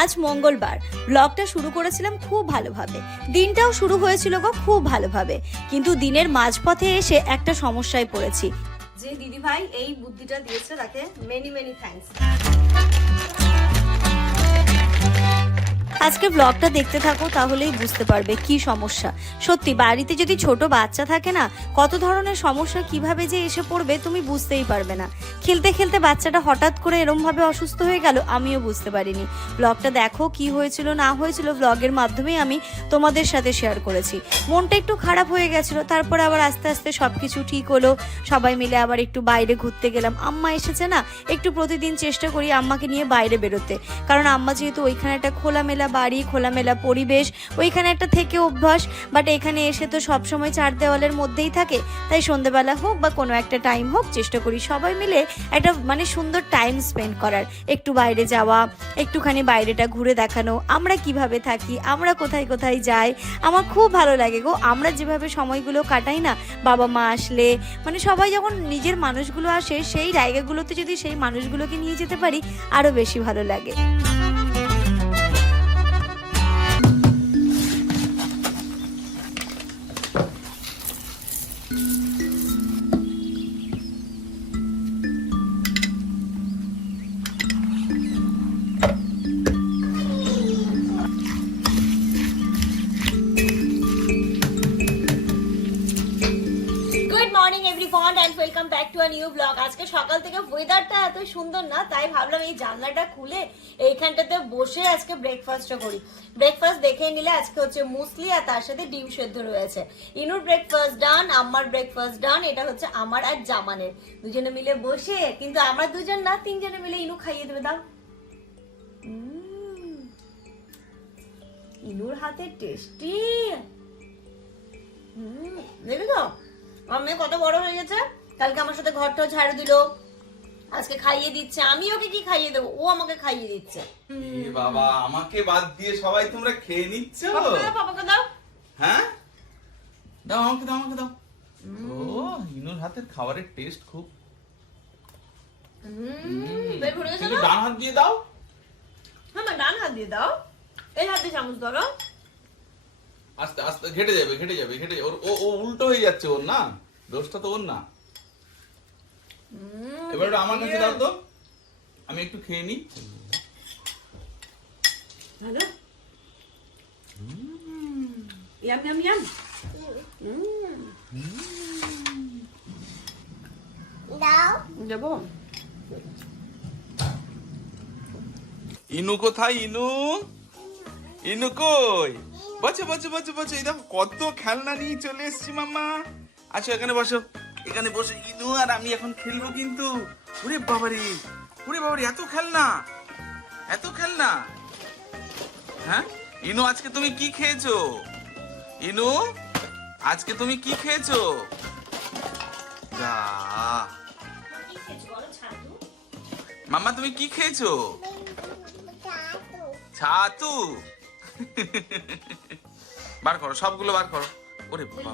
আজ মঙ্গলবার। ব্লগটা শুরু করেছিলাম খুব ভালোভাবে। দিনটাও শুরু হয়েছিল গো খুব ভালোভাবে। কিন্তু দিনের মাঝপথে এসে একটা সমস্যায় পড়েছি। যে দিদিভাই এই বুদ্ধিটা দিয়েছে তাকে মেনি মেনি থ্যাঙ্কস আজকে ব্লগটা দেখতে থাকো, তাহলেই বুঝতে পারবে কি সমস্যা। সত্যি, বাড়িতে যদি ছোট বাচ্চা থাকে না, কত ধরনের সমস্যা, কীভাবে যে এসে পড়বে, তুমি বুঝতেই পারবে না। খেলতে খেলতে বাচ্চাটা হঠাৎ করে এরমভাবে অসুস্থ হয়ে গেল, আমিও বুঝতে পারিনি। ব্লগটা দেখো কি হয়েছিল, না হয়েছিল ব্লগের মাধ্যমেই আমি তোমাদের সাথে শেয়ার করেছি। মনটা একটু খারাপ হয়ে গেছিল, তারপর আবার আস্তে আস্তে সব কিছু ঠিক হলো। সবাই মিলে আবার একটু বাইরে ঘুরতে গেলাম। আম্মা এসেছে না, একটু প্রতিদিন চেষ্টা করি আম্মাকে নিয়ে বাইরে বেরোতে। কারণ আম্মা যেহেতু ওইখানে একটা খোলামেলা বাড়ি, খোলামেলা পরিবেশ, ওইখানে একটা থেকে অভ্যাস। বাট এখানে এসে তো সবসময় চার দেওয়ালের মধ্যেই থাকে। তাই সন্ধেবেলা হোক বা কোনো একটা টাইম হোক, চেষ্টা করি সবাই মিলে একটা মানে সুন্দর টাইম স্পেন্ড করার। একটু বাইরে যাওয়া, একটুখানি বাইরেটা ঘুরে দেখানো, আমরা কীভাবে থাকি, আমরা কোথায় কোথায় যাই, আমার খুব ভালো লাগে গো। আমরা যেভাবে সময়গুলো কাটাই না, বাবা মা আসলে মানে সবাই যখন নিজের মানুষগুলো আসে, সেই জায়গাগুলোতে যদি সেই মানুষগুলোকে নিয়ে যেতে পারি আরও বেশি ভালো লাগে। সকাল থেকে ওয়েদারটা সুন্দর না, তাই ভাবলাম এই জানলাটা খুলে এইখানটাতে বসে আজকে ব্রেকফাস্টটা করি। ব্রেকফাস্ট দেখে নিলে আজকে হচ্ছে মুসলি আর তার সাথে ডিম সেদ্ধ রয়েছে। ইনুর ব্রেকফাস্ট ডান আমার ব্রেকফাস্ট ডান এটা হচ্ছে আমার আর জামানের। দুজনে মিলে বসে, কিন্তু আমরা দুজন না, তিনজনে মিলে ইনু খাইয়ে দেবে, দাও। ইনুর হাতে টেস্টি হুম দেখি তো আমার কত বড় হয়ে গেছে? কালকে আমার সাথে ঘরটাও ঝাড়ু দিল। আজকে খাইয়ে দিচ্ছে। আমি ওকে কি খাইয়ে দেবো? ও আমাকে খাইয়ে দিচ্ছে। বাবা আমাকে বাদ দিয়ে সবাই তোমরা খেয়ে নিচ্ছ? পাপাকে দাও, হ্যাঁ? দাও আমাকে দাও আমাকে দাও। ও হিনুর হাতের খাবারের টেস্ট খুব? ডান হাত দিয়ে দাও। হ্যাঁ মা, ডান হাত দিয়ে দাও। এই হাত দিয়ে চামচ ধরো। আস্তে আস্তে ঘেটে যাবে ঘেটে যাবে ঘেটে যাবে। ওর ও ও উল্টো হয়ে যাচ্ছে ওর না? দোষটা তো ওর না। এবার ওটা আমার কাছে দাও তো। আমি একটু খেয়ে নিই। ভালো? ইয়াম ইয়াম ইয়াম দেবো। ইনু কোথায় ইনু? ইনু কই? বসো বসো বসো বসো। এই দেখো কত খেলনা নিয়ে চলে এসেছি মাম্মা। আচ্ছা এখানে বসো। এখানে বসে ইনু আর আমি এখন খেলব কিন্তু। ওরে বাবারে ওরে বাবারে, এত খেলনা এত খেলনা। হ্যাঁ? ইনু, আজকে তুমি কি খেয়েছো? ইনু, আজকে তুমি কি খেয়েছো? যা। মাম্মা, তুমি কি খেয়েছো? ছাতু। বার করো, সবগুলো বার করো। ওরে বাবা।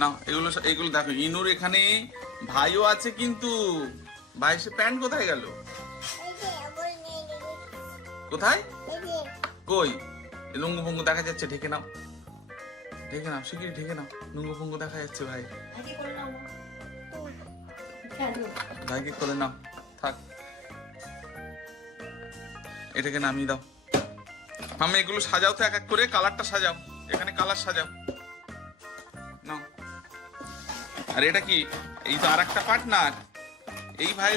না এগুলো এগুলো দেখো, ইনুর এখানে ভাইও আছে কিন্তু, ভাই সে প্যান্ট কোথায় গেল? কোথায়? কই? লুঙ্গু ফুঙ্গু দেখা যাচ্ছে, ঢেকে নাও। ঢেকে নাও শিগগিরি ঢেকে নাও, লুঙ্গু ফুঙ্গু দেখা যাচ্ছে ভাই। ভাইকে করে নাও, থাক। এটাকে নামিয়ে দাও। মামা এগুলো সাজাও তো এক এক করে, কালারটা সাজাও, এখানে কালার সাজাও। আর এটা কি? এই তো আর একটা পার্টনার এই ভাই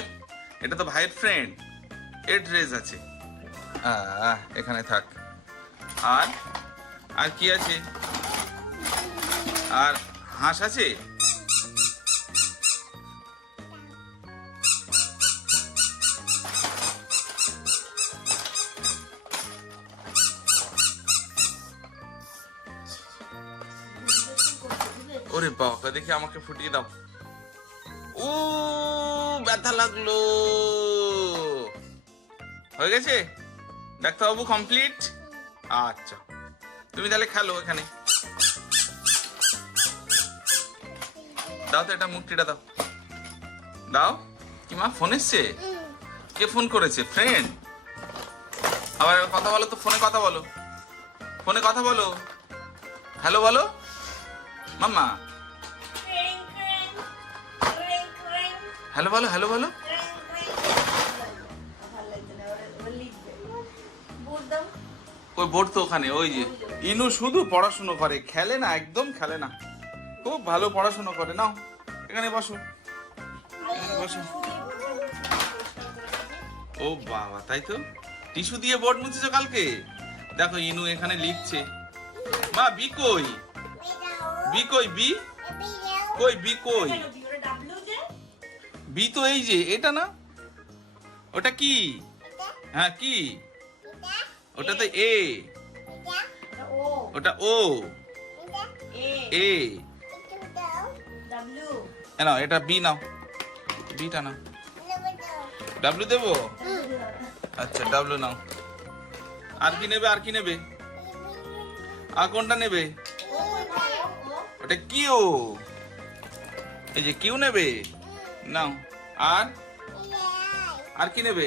এটা তো ভাইয়ের ফ্রেন্ড এর ড্রেস আছে। এখানে থাক। আর আর কি আছে? আর হাঁস আছে? ওরে বাবা দেখি আমাকে ফুটিয়ে দাও। ও ব্যথা লাগল। হয়ে গেছে? ডাক্তারবাবু কমপ্লিট আচ্ছা। তুমি তাহলে খেলো এখানে। দাও তো এটা মুক্তিটা, দাও। দাও। কি মা ফোন এসছে? কে ফোন করেছে? ফ্রেন্ড আবার কথা বলো তো ফোনে কথা বলো। ফোনে কথা বলো। হ্যালো বলো। মাম্মা হ্যালো, বলো হ্যালো, বলো। ওই বোর্ড তো ওখানে, ওই যে। ইনু শুধু পড়াশুনো করে, খেলে না, একদম খেলে না। খুব ভালো পড়াশুনো করে, নাও, এখানে বসো। বসো। ও বাবা, তাই তো? টিস্যু দিয়ে বোর্ড মুছেছো কালকে? দেখো, ইনু এখানে লিখছে। মা, বি কই? বি কই বি? কই বি কই? বি তো এই যে, এটা না? ওটা কি? হ্যাঁ কি? ওটা তো এ। ওটা ও। এ। নাও, এটা বি নাও। বিটা নাও। ডাব্লিউ দেবো? আচ্ছা ডাব্লিউ নাও। আর কি নেবে, আর কি নেবে? আর কোনটা নেবে? ওটা কিউ। এই যে কিউ নেবে? নাও। আর? আর কি নেবে?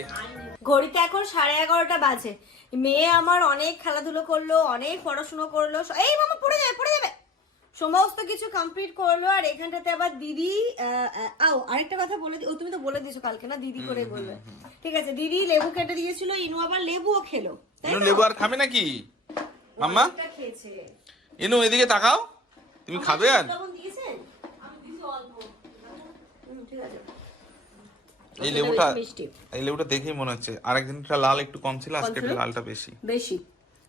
ঘড়িতে এখন সাড়ে এগারোটা বাজে। মেয়ে আমার অনেক খেলাধুলো করল অনেক পড়াশুনো করল এই মামা পড়ে যাবে পড়ে যাবে। সমস্ত কিছু কমপ্লিট করল আর এখানটাতে আবার দিদি আও আরেকটা কথা বলে ও তুমি তো বলে দিছো কালকে না দিদি করে বলবে। ঠিক আছে দিদি লেবু কেটে দিয়েছিল ইনু আবার লেবুও খেলো ইনু লেবু আর খাবে নাকি? মাম্মা? খেয়েছে। ইনু এদিকে তাকাও। তুমি খাবে আর লবণ দিয়েছেন হুম, ঠিক আছে এই লেবুটা এই লেবুটা দেখেই মনে হচ্ছে। আরেকদিনটা লাল একটু কম ছিল আজকে লালটা বেশি। বেশি।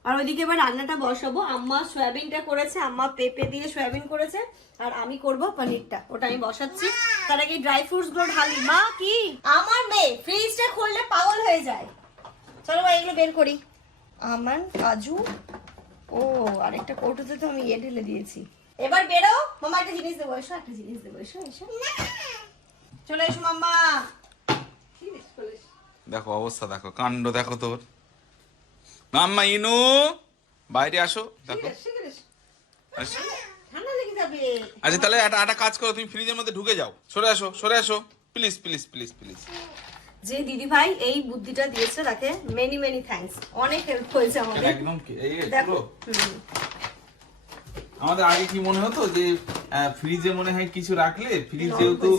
আর ওইদিকে এবার রান্নাটা বসাবো। আম্মা সয়াবিনটা করেছে আম্মা পেঁপে দিয়ে সয়াবিন করেছে আর আমি করব পনিরটা। ওটা আমি বসাচ্ছি। তার আগে ড্রাই ফ্রুটসগুলো ঢালি। মা কি? আমার মেয়ে ফ্রিজটা খুললে পাগল হয়ে যায়। চলো ভাই এগুলো বের করি। আমার কাজু ও আরেকটা কৌটোতে তো আমি ইয়ে ঢেলে দিয়েছি। এবার বেরো। মামা একটা জিনিস দেবো। এসো একটা জিনিস দেবো। এসো এসো। চলে এসো মাম্মা। দেখো অবস্থা দেখো কাণ্ড দেখো তোর। মাম্মা ইনু বাইরে আসো দেখো। যাবে। আচ্ছা তাহলে একটা একটা কাজ করো তুমি ফ্রিজের মধ্যে ঢুকে যাও। সরে আসো সরে আসো। প্লিজ প্লিজ প্লিজ প্লিজ যে দিদি ভাই এই বুদ্ধিটা দিয়েছে তাকে মেনি মেনি থ্যাঙ্কস অনেক হেল্প হয়েছে আমাদের। একদম কি? এই দেখো। আমাদের আগে কি মনে হতো যে ফ্রিজে মনে হয় কিছু রাখলে ফ্রিজ যেহেতু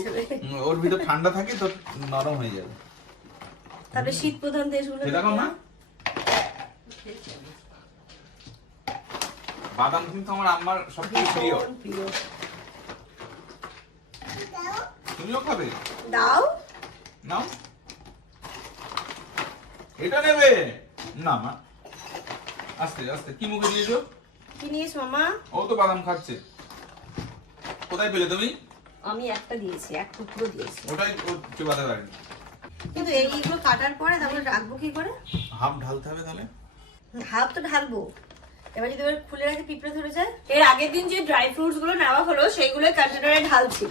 হয়ে ওর ভিতর ঠান্ডা থাকে তো নরম হয়ে যাবে। শীত প্রধান দেশগুলো না? বাদাম কিন্তু আমার আম্মার সবথেকে প্রিয়। প্রিয়। তুমিও খাবে? দাও। নাও। এটা নেবে? না মা। আস্তে আস্তে। কি মুখে দিয়েছ? কি নিয়েছ মামা। ও তো বাদাম খাচ্ছে। কোথায় পেলে তুমি? আমি একটা দিয়েছি এক টুকরো দিয়েছি। ওটাই ও চেবাতে পারেনি কিন্তু এইগুলো কাটার পরে তারপরে রাখব কি করে? হাফ ঢালতে হবে তাহলে? হাফ তো ঢালবো। এবার যদি এবার খুলে রাখে পিঁপড়ে ধরে যায়। এর আগের দিন যে ড্রাই ফ্রুটসগুলো নেওয়া হলো সেইগুলো কন্টেনারে ঢালছি।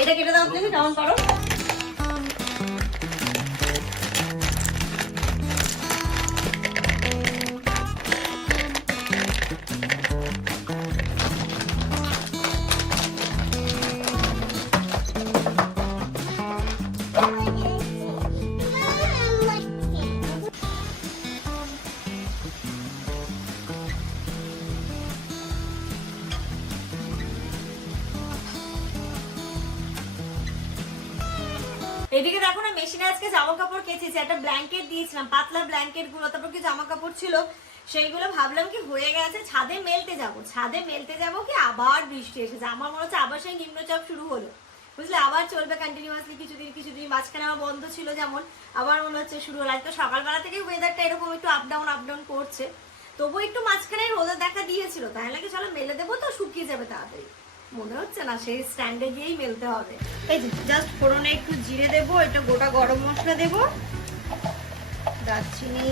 এটা কেটে দাও দেখি কেমন করো। কাপড় একটা ব্ল্যাঙ্কেট দিয়েছিলাম, পাতলা ব্ল্যাঙ্কেটগুলো, তারপর কি জামা কাপড় ছিল? সেইগুলো ভাবলাম কি হয়ে গেছে, ছাদে মেলতে যাব। ছাদে মেলতে যাব কি আবার বৃষ্টি এসেছে। আমার মনে হচ্ছে আবার সেই নিম্নচাপ শুরু হলো। বুঝলে? আবার চলবে কন্টিনিউয়াসলি কিছুদিন কিছুদিন, মাঝখানে আমার বন্ধ ছিল যেমন, আবার মনে হচ্ছে শুরু হলো। আজকে সকালবেলা থেকে ওয়েদারটা এরকম একটু আপ ডাউন আপ ডাউন করছে। তবু একটু মাঝখানে রোদে দেখা দিয়েছিল। তাহলে কি চলো মেলে দেবো তো, শুকিয়ে যাবে তাড়াতাড়ি। মনে হচ্ছে না সেই স্ট্যান্ডে গিয়েই মেলতে হবে। এই জাস্ট ফোড়নে একটু জিরে দেবো এটা গোটা গরম মশলা দেবো। দারচিনি।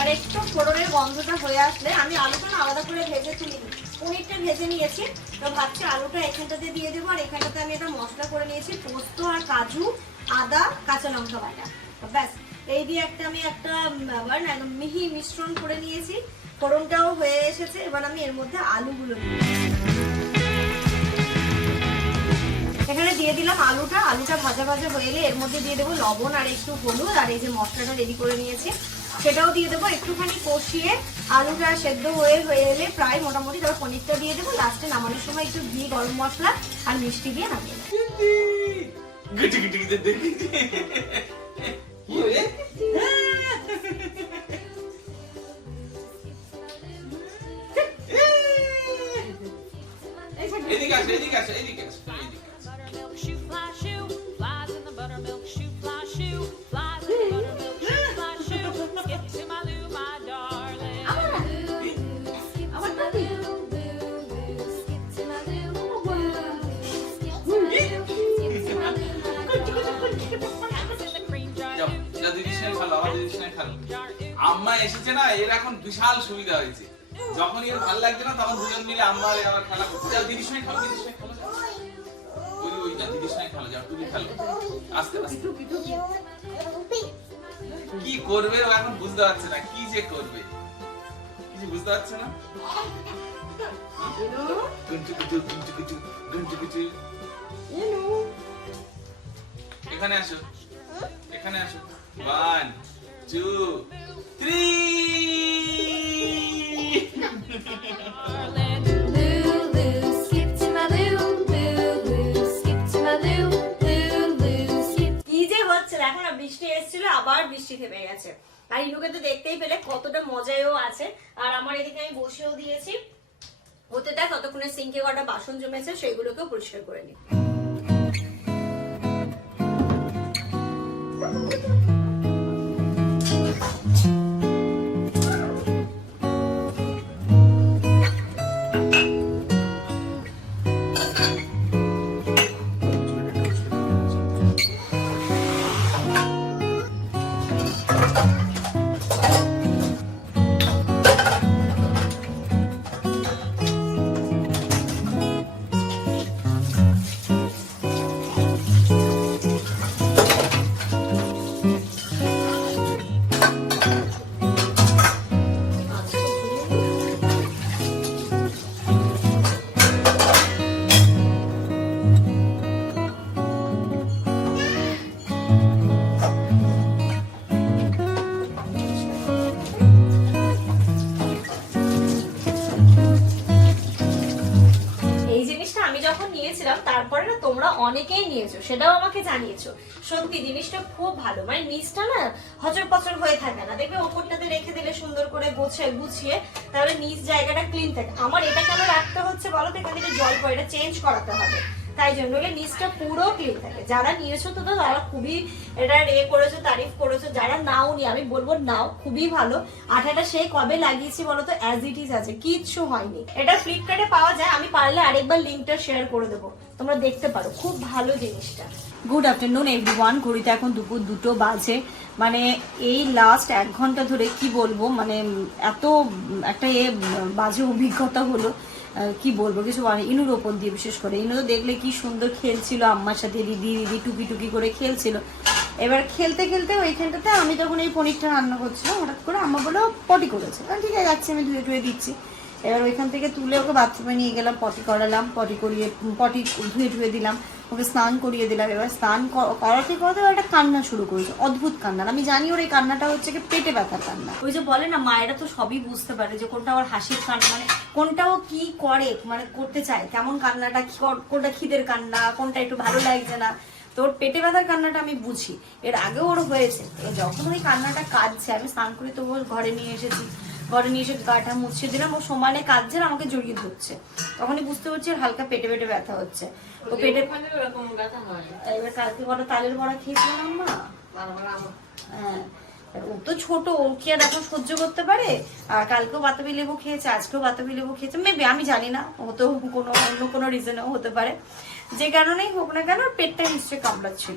আর একটু ফোড়নের গন্ধটা হয়ে আসলে আমি আলুটা না আলাদা করে ভেজে তুলি। পনিরটা ভেজে নিয়েছি তো ভাবছি আলুটা এখানটাতে দিয়ে দেবো আর এখানটাতে আমি একটা মশলা করে নিয়েছি পোস্ত আর কাজু আদা কাঁচা লঙ্কা বাটা। ব্যাস এই দিয়ে একটা আমি একটা মিহি মিশ্রণ করে নিয়েছি। ফোড়নটাও হয়ে এসেছে এবার আমি এর মধ্যে আলুগুলো এখানে দিয়ে দিলাম আলুটা আলুটা ভাজা ভাজা হয়ে এলে এর মধ্যে দিয়ে দেবো লবণ আর একটু হলুদ আর এই যে মশলাটা রেডি করে নিয়েছি। সেটাও দিয়ে দেবো একটুখানি কষিয়ে আলুটা সেদ্ধ হয়ে হয়ে এলে প্রায় মোটামুটি তারপর পনিরটা দিয়ে দেবো লাস্টে নামানোর সময় একটু ঘি গরম মশলা আর মিষ্টি দিয়ে নামিয়ে দেবো আম্মা এসেছে না এর এখন বিশাল সুবিধা হয়েছে। যখন এর ভালো লাগছে না, তখন দুজন মিলে আমার খেলা দিদির সঙ্গে খেলো, দিদির সঙ্গে খেলো। ওই ওই দিদির সঙ্গে খেলো তুমি খেলো। আস্তে আস্তে। কি করবে এখন বুঝতে পারছে না, কি যে করবে। কিছু বুঝতে পারছে না। এখানে আসো। এখানে আসো। One two three Darling. কি যে হচ্ছে দেখো না বৃষ্টি এসেছিল, আবার বৃষ্টি থেমে গেছে। আর ইনুকে তো দেখতেই পেলে কতটা মজায়ও আছে। আর আমার এদিকে আমি বসেও দিয়েছি। হতে দেখ সিঙ্কে কটা বাসন জমেছে সেগুলোকেও পরিষ্কার করে নি। অনেকেই নিয়েছো, সেটাও আমাকে জানিয়েছো। সত্যি, জিনিসটা খুব ভালো। মানে নিচটা না হচর পচর হয়ে থাকে না। দেখবে ওপরটাতে রেখে দিলে সুন্দর করে গোছে, গুছিয়ে, তাহলে নিচ জায়গাটা ক্লিন থাকে। আমার এটা কেন রাখতে হচ্ছে বলো তো? এখান জল পড়ে এটা চেঞ্জ করাতে হবে। তাই জন্য হলে নিচটা পুরো ক্লিন থাকে। যারা নিয়েছো তো তারা খুবই এটা এ করেছ, তারিফ করেছ। যারা নাও নি, আমি বলব নাও, খুবই ভালো। আঠাটা সেই কবে লাগিয়েছি বলো তো? অ্যাজ ইট ইজ আছে কিচ্ছু হয়নি। এটা ফ্লিপকার্টে পাওয়া যায়, আমি পারলে আরেকবার লিঙ্কটা শেয়ার করে দেবো। তোমরা দেখতে পারো, খুব ভালো জিনিসটা। গুড আফটারনুন এভরিওয়ান ঘড়িতে এখন দুপুর দুটো বাজে। মানে এই লাস্ট এক ঘণ্টা ধরে কি বলব মানে এত একটা এ বাজে অভিজ্ঞতা হলো। কি বলব, কিছু বলে ইনুর ওপর দিয়ে বিশেষ করে। ইনু তো দেখলে কি সুন্দর খেলছিল, আম্মার সাথে দিদি দিদি টুকি টুকি করে খেলছিল। এবার খেলতে খেলতে ওইখানটাতে আমি যখন এই পনিরটা রান্না করছিলাম। হঠাৎ করে আম্মা বলো পটি করেছে। ঠিক আছে, যাচ্ছি, আমি ধুয়ে টুয়ে দিচ্ছি। এবার ওইখান থেকে তুলে ওকে বাথরুমে নিয়ে গেলাম পটি করালাম পটি করিয়ে পটি ধুয়ে ধুয়ে দিলাম, ওকে স্নান করিয়ে দিলাম। এবার স্নান করাতে করাতে একটা কান্না শুরু করেছে, অদ্ভুত কান্না। আমি জানি ওর এই কান্নাটা হচ্ছে কি পেটে ব্যথার কান্না। ওই যে বলে না, মায়েরা তো সবই বুঝতে পারে যে কোনটা ওর হাসির কান্না মানে কোনটা ও কি করে মানে করতে চায়, কেমন কান্নাটা কোনটা খিদের কান্না, কোনটা একটু ভালো লাগছে না। তো ওর পেটে ব্যথার কান্নাটা আমি বুঝি। এর আগেও ওর হয়েছে। যখন ওই কান্নাটা কাঁদছে, আমি স্নান করে তো ঘরে নিয়ে এসেছি। ঘরে নিয়ে এসে গাটা মুছিয়ে দিলাম ও সমানে কাঁদছে আমাকে জড়িয়ে ধরছে। তখনই বুঝতে পারছি হালকা পেটে পেটে ব্যথা হচ্ছে। ও পেটে এবার কালকে কটা তালের বড়া খেয়েছিলাম মা হ্যাঁ ও তো ছোট ও কি আর এখন সহ্য করতে পারে? আর কালকেও বাতাবি লেবু খেয়েছে আজকেও বাতাবি লেবু খেয়েছে। মেবি আমি জানি না হতেও কোনো অন্য কোনো রিজনেও হতে পারে। যে কারণেই হোক না কেন পেটটা নিশ্চয়ই কামড়াচ্ছিল।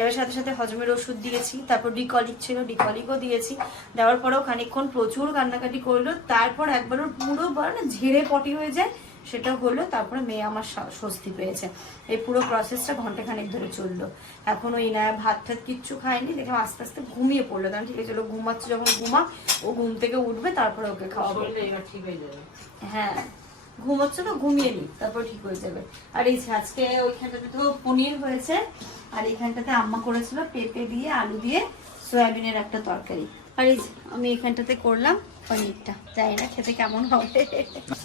এবার সাথে সাথে হজমের ওষুধ দিয়েছি তারপর ডিকলিক ছিল ডিকলিকও দিয়েছি। দেওয়ার পরেও খানিকক্ষণ প্রচুর কান্নাকাটি করল তারপর একবার ওর পুরো না ঝেড়ে পটি হয়ে যায় সেটা হলো তারপরে মেয়ে আমার স্বস্তি পেয়েছে। এই পুরো প্রসেসটা ঘণ্টা খানেক ধরে চলল। এখন ওই না ভাত টাত কিচ্ছু খায়নি দেখে আস্তে আস্তে ঘুমিয়ে পড়ল। তখন ঠিক আছে ঘুমাচ্ছে যখন ঘুমা ও ঘুম থেকে উঠবে তারপরে ওকে খাওয়াবো। হ্যাঁ ঘুমোচ্ছে তো ঘুমিয়ে নি তারপর ঠিক হয়ে যাবে। আর এই আজকে ওইখানটাতে তো পনির হয়েছে আর এখানটাতে আম্মা করেছিল পেঁপে দিয়ে আলু দিয়ে সয়াবিনের একটা তরকারি। আর এই আমি এখানটাতে করলাম পনিরটা। জানি না খেতে কেমন হবে।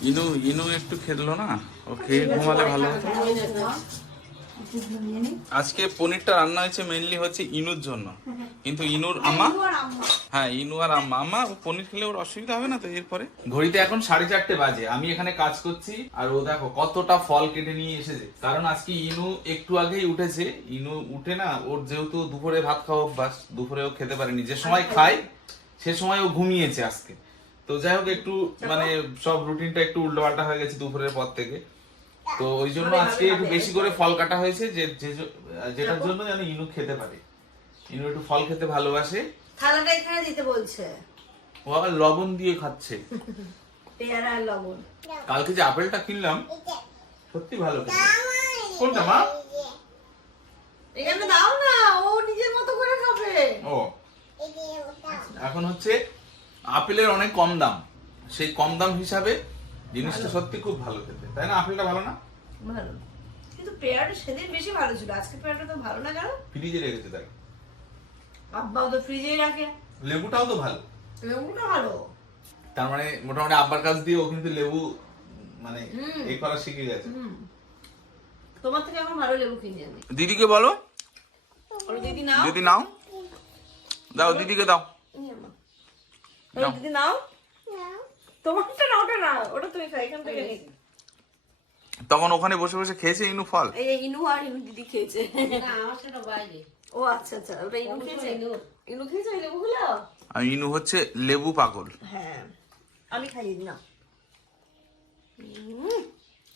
ইনু ইনু একটু খেললো না? ও খেয়ে ঘুমালে ভালো হতো। নিই। আজকে পনিরটা রান্না হয়েছে মেনলি হচ্ছে ইনুর জন্য। কিন্তু ইনুর আর আম্মা। হ্যাঁ ইনু আর আম্মা। আম্মা ও পনির খেলে ওর অসুবিধা হবে না তো এরপরে? ঘড়িতে এখন সাড়ে চারটে বাজে। আমি এখানে কাজ করছি আর ও দেখো কতটা ফল কেটে নিয়ে এসেছে। কারণ আজকে ইনু একটু আগেই উঠেছে। ইনু উঠে না ওর যেহেতু দুপুরে ভাত খাওয়া অভ্যাস দুপুরে ও খেতে পারেনি। যে সময় খায় সে সময় ও ঘুমিয়েছে আজকে। তো যাই হোক একটু মানে সব রুটিনটা একটু উল্টোপাল্টা হয়ে গেছে দুপুরের পর থেকে। তো ওই জন্য আজকে একটু বেশি করে ফল কাটা হয়েছে যে যেটার জন্য যেন ইনু খেতে পারে। ইনু একটু ফল খেতে ভালোবাসে। থালাটা এখানে দিতে বলছে। ও আবার লবণ দিয়ে খাচ্ছে। পেয়ারা আর লবণ। কালকে যে আপেলটা কিনলাম সত্যি ভালো কোনটা মা? এখানে দাও না ও নিজের মতো করে খাবে। ও। এখন হচ্ছে আপেলের অনেক কম দাম। সেই কম দাম হিসাবে জিনিসটা সত্যি খুব ভালো খেতে তাই না? আপেলটা ভালো না? ভালো। কিন্তু পেয়ারাটা সেদিন বেশি ভালো ছিল। আজকে পেয়ারাটা তো ভালো না কেন? ফ্রিজে রেখেছে তাই আব্বাও তো ফ্রিজেই রাখে। লেবুটাও তো ভালো। লেবুটা ভালো। তার মানে মোটামুটি আব্বার কাছ দিয়ে ও কিন্তু লেবু মানে হুম। এই করা শিখে গেছে। তোমার থেকে এখন ভালো লেবু কিনে আনি দিদিকে বলো। দিদি নাও। দিদি নাও। দাও দিদিকে দাও। নিয়ে নাও। দিদি নাও। তোমারটা না ওটা না ওটা তুমি খাও এখান থেকে তখন ওখানে বসে বসে খেয়েছে ইনু ফল? এই ইনু আর ইনু দিদি খেয়েছে। না আমার সেটা বাইরে। ও আচ্ছা আচ্ছা ওটা ইনু খেয়েছে? ইনু। ইনু খেয়েছে ওই লেবুগুলো? আর ইনু হচ্ছে লেবু পাগল। হ্যাঁ আমি দিই না।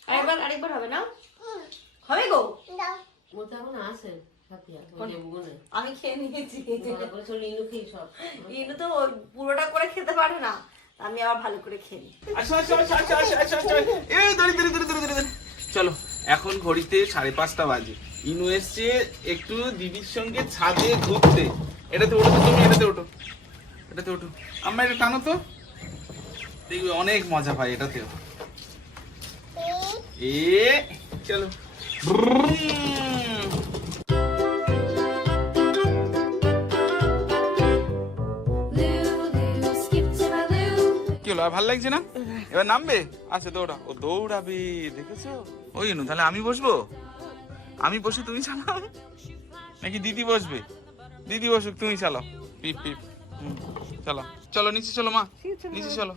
আরেকবার আরেকবার হবে না? হবে গো। মোর তো এখন আমি খেয়ে নিয়েছি। ইনু খেয়ে সব। ইনু তো পুরোটা করে খেতে পারে না। আমি আবার ভালো করে খেয়ে আচ্ছা আচ্ছা আচ্ছা আচ্ছা আচ্ছা আচ্ছা আচ্ছা চলো এখন ঘড়িতে সাড়ে পাঁচটা বাজে। ইনু এসছে একটু দিদির সঙ্গে ছাদে ঘুরতে। এটাতে ওঠো তুমি এটাতে ওঠো। এটাতে ওঠো। আমরা এটা টানো তো। দেখবে অনেক মজা পাই এটাতেও এ চলো। আর ভালো লাগছে না? এবার নামবে? আচ্ছা দৌড়া। ও দৌড়াবে দেখেছ? ওই নু তাহলে আমি বসবো? আমি বসে তুমি চালাও। নাকি দিদি বসবে? দিদি বসুক তুমি চালাও। পিপ পিপ। চলো চলো নিচে চলো মা। নিচে চলো।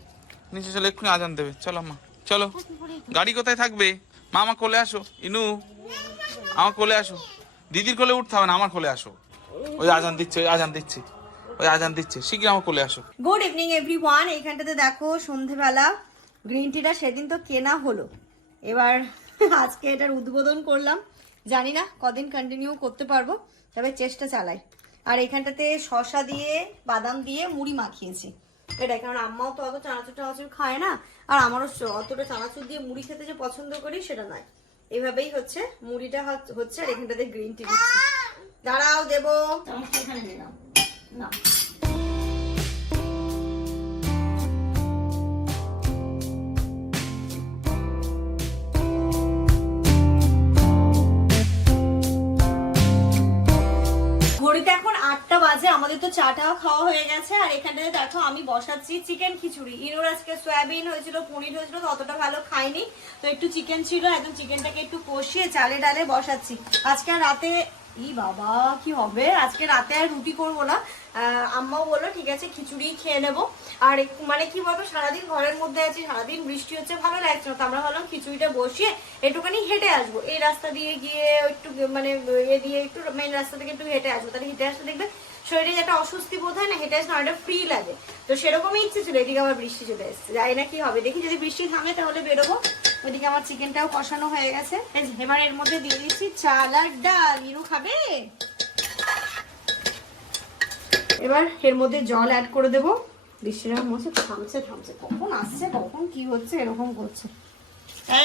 নিচে চলো এক্ষুনি আজান দেবে। চলো মা। চলো। গাড়ি কোথায় থাকবে? মা আমার কোলে আসো। ইনু আমার কোলে আসো। দিদির কোলে উঠতে হবে না আমার কোলে আসো। ওই আজান দিচ্ছে ওই আজান দিচ্ছে। ওই আজান দিচ্ছে শীঘ্রই আমার কোলে আসো গুড ইভিনিং এভরিওয়ান এইখানটাতে দেখো সন্ধেবেলা গ্রিন টিটা সেদিন তো কেনা হলো। এবার আজকে এটার উদ্বোধন করলাম। জানি না কদিন কন্টিনিউ করতে পারব তবে চেষ্টা চালাই। আর এখানটাতে শশা দিয়ে বাদাম দিয়ে মুড়ি মাখিয়েছি। এটা কারণ আম্মাও তো অত চানাচুর টানাচুর খায় না আর আমারও অতটা চানাচুর দিয়ে মুড়ি খেতে যে পছন্দ করি সেটা নয়। এভাবেই হচ্ছে মুড়িটা হচ্ছে আর এখানটাতে গ্রিন টি দাঁড়াও দেবো। এখানে নিলাম না। ঘড়িতে এখন আটটা বাজে, আমাদের তো চাটাও খাওয়া হয়ে গেছে, আর এখানটাতে দেখো আমি বসাচ্ছি চিকেন খিচুড়ি। ইনোর আজকে সয়াবিন হয়েছিল, পনির হয়েছিল, তো অতটা ভালো খাইনি। তো একটু চিকেন ছিল, একদম চিকেনটাকে একটু কষিয়ে চালে ডালে বসাচ্ছি। আজকে রাতে বাবা, কি হবে? আজকে রাতে আর রুটি করব না। আম্মাও বলল, ঠিক আছে, খিচুড়ি খেয়ে নেব। আর মানে কি বলব সারাদিন ঘরের মধ্যে আছি, সারাদিন বৃষ্টি হচ্ছে, ভালো লাগছে না। তো আমরা ভাবলাম খিচুড়িটা বসিয়ে একটুখানি হেঁটে আসব। এই রাস্তা দিয়ে গিয়ে একটু মানে এ দিয়ে একটু মেন রাস্তা থেকে একটু হেঁটে আসব। তাহলে হেঁটে আসতে দেখবে শরীরে যে একটা অস্বস্তি বোধ হয় না, হেঁটে আসলে অনেকটা ফ্রি লাগে। তো সেরকমই ইচ্ছে ছিল, এদিকে আবার বৃষ্টি চলে এসছে। জানি না কি হবে। দেখি যদি বৃষ্টি থামে তাহলে বেরোবো। ওইদিকে আমার চিকেনটাও কষানো হয়ে গেছে। এবার এর মধ্যে দিয়ে দিচ্ছি চাল আর ডাল। ইনু খাবে? এবার এর মধ্যে জল অ্যাড করে দেবো। বৃষ্টিটা মনে থামছে থামছে। কখন আসছে, কখন কি হচ্ছে, এরকম করছে।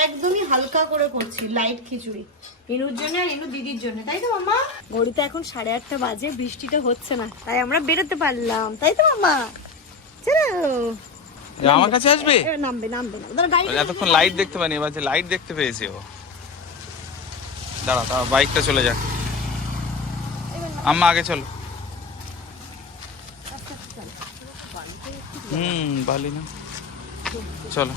একদমই হালকা করে করছি লাইট খিচুড়ি। ইনুর জন্য আর ইনু দিদির জন্য, তাই তো মামা ঘড়িতে এখন সাড়ে আটটা বাজে, বৃষ্টিটা হচ্ছে না, তাই আমরা বেরোতে পারলাম, তাই তো মামা চলো। আমার কাছে আসবে? নামবে নামবে এতক্ষণ লাইট দেখতে পাইনি এবার যে লাইট দেখতে পেয়েছে ও। দাঁড়া দাঁড়া বাইকটা চলে যাক। আম্মা আগে চলো। হুম বালি না। চলো।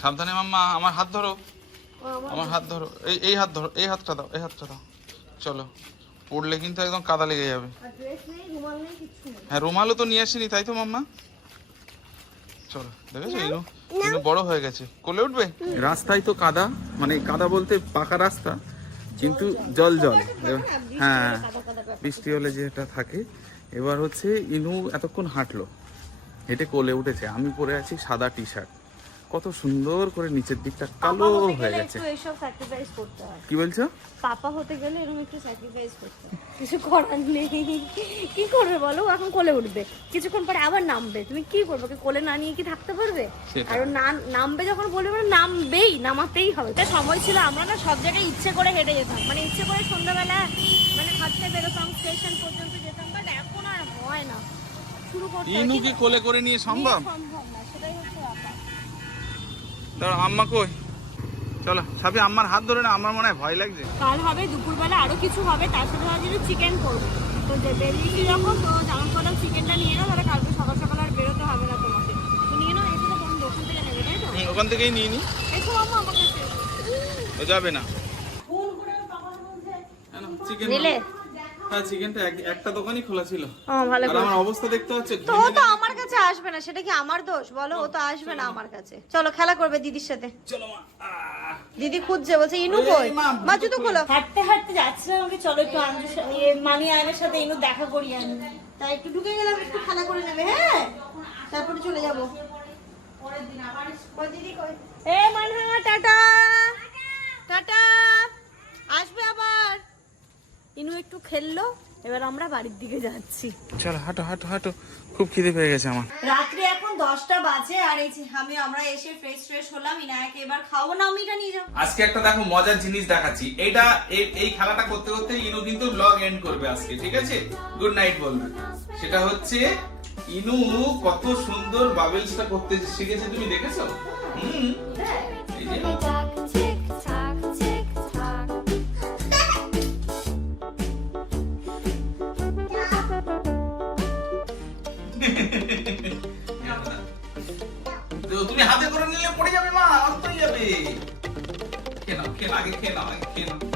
সাবধানে মাম্মা আমার হাত ধরো। আমার হাত ধরো। এই এই হাত ধরো এই হাতটা দাও এই হাতটা দাও। চলো। পড়লে কিন্তু একদম কাদা লেগে যাবে। হ্যাঁ রুমালও তো নিয়ে আসিনি তাই তো মাম্মা? চলো দেখেছ ইনু বড় হয়ে গেছে। কোলে উঠবে? রাস্তায় তো কাদা মানে কাদা বলতে পাকা রাস্তা কিন্তু জল জল। হ্যাঁ বৃষ্টি হলে যেটা থাকে। এবার হচ্ছে ইনু এতক্ষণ হাঁটলো। হেঁটে কোলে উঠেছে। আমি পরে আছি সাদা টি শার্ট কত সুন্দর করে নিচের দিকটা কালো হয়ে গেছে। একটু এসব স্যাক্রিফাইস করতে হয়। কি বলছো? পাপা হতে গেলে এরকম একটু স্যাক্রিফাইস করতে হয়। কিছু করার নেই। কি করবে বলো? এখন কোলে উঠবে। কিছুক্ষণ পরে আবার নামবে। তুমি কি করবে? ওকে কোলে না নিয়ে কি থাকতে পারবে। আর না নামবে যখন বলবে মানে নামবেই নামাতেই হবে। একটা সময় ছিল। আমরা না সব জায়গায় ইচ্ছে করে হেঁটে যেতাম। মানে ইচ্ছে করে সন্ধ্যাবেলা মানে হাঁটতে বেরোতাম স্টেশন পর্যন্ত যেতাম। বাট এখন আর হয় না। শুরু করতে হয়। ইনু কিন্তু কি কোলে করে নিয়ে সম্ভব? সম্ভব না। সেটাই হচ্ছে দাঁড়া আম্মা কই? চলো সাবি আম্মার হাত ধরে না আমার মনে হয় ভয় লাগছে। কাল হবে দুপুরবেলা আরও কিছু হবে তার সাথে ভাবছি চিকেন করব। তো যে বেরিয়েছি যখন তো যেমন করলাম চিকেনটা নিয়ে নাও তাহলে কালকে সকাল সকাল আর বেরোতে হবে না তোমাকে। তো নিয়ে নাও এসে তো কোন দোকান থেকে নেবে তাই তো? ওখান থেকেই নিয়ে নি। এসো আম্মা আমার কাছে যাবে না। চিকেন নিলে? হ্যাঁ চিকেনটা একটা দোকানই খোলা ছিল। ও ভালো আমার অবস্থা দেখতে হচ্ছে তো ও তো আমার কাছে আসবে না সেটা কি আমার দোষ? বলো ও তো আসবে না আমার কাছে। চলো খেলা করবে দিদির সাথে। চলো মা। দিদি খুঁজছে বলছে ইনু ওই, কই? মা, মা জুতো খোলো। হাঁটতে হাঁটতে যাচ্ছিলাম আমাকে চলো একটু আনন্দ মানি আয়নের সাথে ইনু দেখা করি আনি তাই একটু ঢুকে গেলাম একটু খেলা করে নেবে হ্যাঁ? তারপরে চলে যাব। কই দিদি কই? এ মানহাঙ্গা টাটা। টাটা। আসবে আবার। ইনু একটু খেললো এবার আমরা বাড়ির দিকে যাচ্ছি। চলো হাঁটো হাঁটো হাঁটো। খুব খিদে পেয়ে গেছে আমার। রাত্রি এখন দশটা বাজে আর এই যে আমি আমরা এসে ফ্রেশ ফ্রেশ হলাম। ইনায়াকে এবার খাব না আমি এটা নিয়ে যাব। আজকে একটা দেখো মজার জিনিস দেখাচ্ছি। এটা এই এই খেলাটা করতে করতে ইনু কিন্তু ব্লগ এন্ড করবে আজকে ঠিক আছে? গুড নাইট বলবে। সেটা হচ্ছে ইনু কত সুন্দর বাবেলসটা করতে শিখেছে তুমি দেখেছ? হুম? এই যে যাবে মা অন্তই যাবে খেয়ে নাও খেয়ে